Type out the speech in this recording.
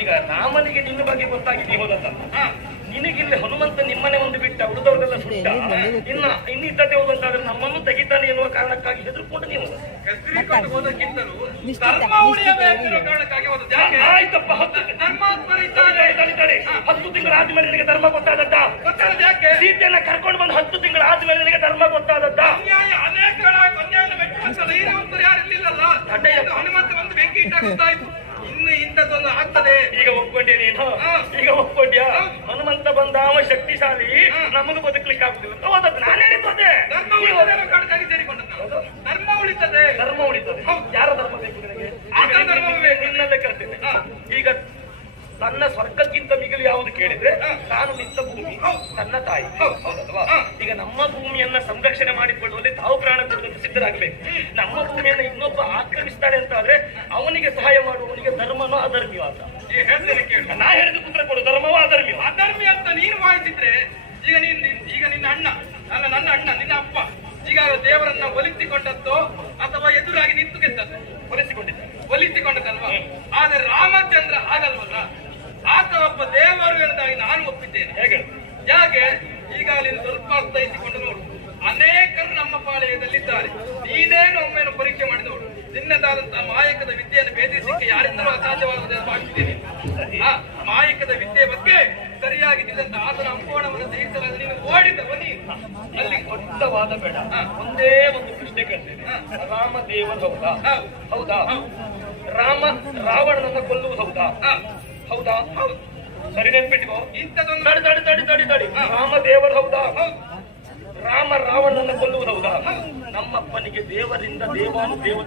ಈಗ ರಾಮನಿಗೆ ನಿನ್ನ ಬಗ್ಗೆ ಗೊತ್ತಾಗಿದೆ ಹೋದದ್ದಲ್ಲ? ಹಾ. ನಿನಗಿಲ್ಲಿ ಹನುಮಂತ ನಿಮ್ಮನೆ ಒಂದು ಬಿಟ್ಟ ಉಳಿದವ್ರದೆಲ್ಲ ಸುಟ್ಟ ಇನ್ನ ಇನ್ನಿದ್ದತೆ ಹೋದಂತಾದ್ರೆ ನಮ್ಮನ್ನು ತೆಗಿತಾನೆ ಎನ್ನುವ ಕಾರಣಕ್ಕಾಗಿ ಹೆದರ್ಕೊಂಡು ನೀವು ಹೋದದ್ದು. ಹೆಸರಿಕೊಂಡು ಹೋದಕ್ಕಿಂತಲೂ ನಿಶ್ಚಿತ, ಧರ್ಮ ಉಳಿಯಬೇಕು ಕಾರಣಕ್ಕಾಗಿ ಹೋದದ್ದು ಯಾಕೆ? ಆಯ್ತಪ್ಪ ಹತ್ತು ತಿಂಗಳ ಆದ್ಮೇಲೆ ಇದ್ದಾರೆ ನಿನಗೆ ಧರ್ಮ ಗೊತ್ತಾದದ್ದ? ಗೊತ್ತಾದ ಯಾಕೆ? ಸೀತೆಯನ್ನ ಕರ್ಕೊಂಡು ಬಂದು ಹತ್ತು ತಿಂಗಳ ಆದ್ಮೇಲೆ ನಿನಗೆ ಧರ್ಮ ಗೊತ್ತಾದದ್ದ? ಅನ್ಯಾಯ ಅನೇಕ ಅನ್ಯಾಯ ಯಾರು ಇರ್ಲಿಲ್ಲಲ್ಲ? ಹನುಮಂತ ಒಂದು ಬೆಂಕಿ ಇಟ್ಟಾಗ ಗೊತ್ತಾಯ್ತು ಇಂಥದ್ದೊಂದು ಆಗ್ತದೆ. ಈಗ ಒಪ್ಕೊಂಡೆ ನೀನು? ಈಗ ಒಪ್ಕೊಂಡ್ಯಾ? ಹನುಮಂತ ಬಂದ ಅವ ಶಕ್ತಿಶಾಲಿ. ನಮಗ ಬದುಕಲಿಕ್ಕೆ ಆಗುದಿಲ್ಲ ಅಂತ ಹೋದದ್ದು ನಾನು ಹೇಳಿದ್ದೆ ಧರ್ಮ ಉಳಿತದೆ ಅನ್ನೋ ಕಾರಣಕ್ಕಾಗಿ ಸೇರಿಕೊಂಡದ್ದು. ಧರ್ಮ ಉಳಿತದೆ. ಧರ್ಮ ಉಳಿತದೆ. ಯಾರ ಧರ್ಮ ಬೇಕು ನಿನಗೆ? ಧರ್ಮ. ನಿನ್ನಲ್ಲೇ ಕರ್ತೇನೆ ಈಗ ತನ್ನ ಸ್ವರ್ಗಕ್ಕಿಂತ ಮಿಗಿಲು ಯಾವುದು ಕೇಳಿದ್ರೆ ನಾನು ತಾನು ನಿಂತ ಭೂಮಿ ತನ್ನ ತಾಯಿ. ಹೌದು. ಹೌದಲ್ವಾ. ಈಗ ನಮ್ಮ ಭೂಮಿಯನ್ನ ಸಂರಕ್ಷಣೆ ಮಾಡಿಕೊಳ್ಳುವಲ್ಲಿ ತಾವು ಪ್ರಾಣ ಕೊಡುವಂತ ಸಿದ್ಧರಾಗಬೇಕು. ನಮ್ಮ ಭೂಮಿಯನ್ನ ಇನ್ನೊಬ್ಬ ಆಕ್ರಮಿಸ್ತಾನೆ ಅಂತ ಆದ್ರೆ ಅವನಿಗೆ ಅಧರ್ಮಿಯೋ ಅಂತ. ನಾ ಹೇಳಿದ ಕೊಡು ಧರ್ಮವೋ ಅಧರ್ಮಿಯೋ? ಅಧರ್ಮಿ ಅಂತ ನೀನು ವಾಯಿಸಿದ್ರೆ ಈಗ ನೀನ್ ಈಗ ನಿನ್ನ ಅಣ್ಣ ಅಲ್ಲ ನನ್ನ ಅಣ್ಣ ನಿನ್ನ ಅಪ್ಪ ಈಗ ದೇವರನ್ನ ಒಲಿಸಿಕೊಂಡದ್ದೋ ಅಥವಾ ಎದುರಾಗಿ ನಿಂತು ಗೆದ್ದದ್ದು ಒಲಿಸಿಕೊಂಡಿದ್ದ ಒಲಿಸಿಕೊಂಡದಲ್ವಾ ಆದ್ರೆ ರಾಮಚಂದ್ರ ಹಾಗಲ್ವಲ್ಲ? ಆತ ಒಬ್ಬ ದೇವರು ಎಂದಾಗಿ ನಾನು ಒಪ್ಪಿದ್ದೇನೆ. ಹೇಗೆ? ಯಾಕೆ? ಈಗ ಅಲ್ಲಿ ಸ್ವಲ್ಪ ಅರ್ಥೈಸಿಕೊಂಡು ನೋಡು. ಅನೇಕರು ನಮ್ಮ ಪಾಳೆಯದಲ್ಲಿದ್ದಾರೆ ನೋಡು ನಿನ್ನದಾದಂತಹ ಮಾಯಕದ ವಿದ್ಯೆಯನ್ನು ಭೇದಿಸಲಿಕ್ಕೆ ಯಾರಿಂದಲೂ ಅಸಾಧ್ಯವಾಗುವುದನ್ನು ಭಾವಿಸಿದ್ದೇನೆ ಆ ಮಾಯಕದ ವಿದ್ಯೆ ಬಗ್ಗೆ ಸರಿಯಾಗಿ ಸರಿಯಾಗಿದ್ದಂತ ಆತನ ಅಂಕೋಣವನ್ನು ಸಹಿಸಲಾದ ನೀವು ಓಡಿದ ಬನ್ನಿ ಅಲ್ಲಿ ದೊಡ್ಡವಾದ ಬೇಡ. ಒಂದೇ ಒಂದು ಪ್ರಶ್ನೆ ಕೇಳ್ತೇನೆ. ರಾಮ ದೇವರು ಹೌದಾ? ಹೌದಾ. ರಾಮ ರಾವಣನನ್ನು ಕೊಲ್ಲುವುದು ಹೌದಾ. ಹೌದಾ? ಹೌದು. ಸರಿ ನೆನ್ಪಿಟ್ಕೋ. ಇಂಥದೊಂದು ತಡಿ ತಡಿ ತಡಿ ತಡಿ ತಡಿ. ರಾಮ ದೇವರು ಹೌದಾ? ಹೌದು. ರಾಮ ರಾವಣನನ್ನು ಕೊಲ್ಲುವುದು ಹೌದಾ. ನಮ್ಮಪ್ಪನಿಗೆ ದೇವರಿಂದ ದೇವಾನು ದೇವತೆ